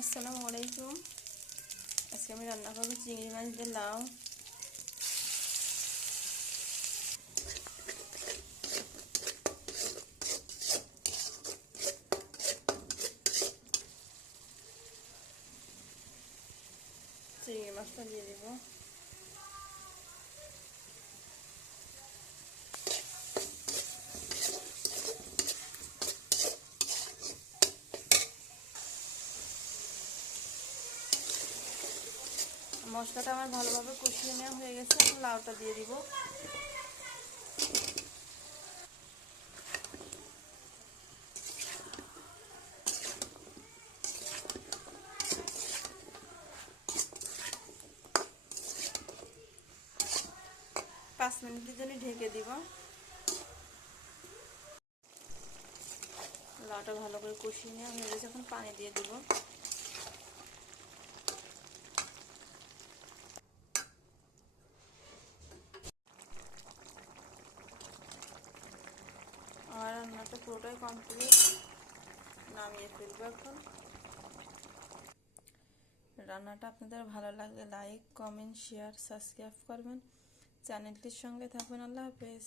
আসসালামু আলাইকুম। আজকে আমি রান্না করবো চিংড়ি মাছ দিয়ে লাউ। চিংড়ি মাছটা দিয়ে দিব। মশলাটা আমার ভালোভাবে কষিয়ে নেওয়া হয়ে গেছে, এখন লাউটা দিয়ে দিব। পাঁচ মিনিটের জন্য ঢেকে দিব। লাউটা ভালো করে কষিয়ে নেওয়া হয়ে গেছে, এখন পানি দিয়ে দিব। আমার রান্নাটা পুরোটাই কমপ্লিট, নামিয়ে ফেলবো এখন। রান্নাটা আপনাদের ভালো লাগলে লাইক, কমেন্ট, শেয়ার, সাবস্ক্রাইব করবেন। চ্যানেলটির সঙ্গে থাকবেন। আল্লাহ হাফেজ।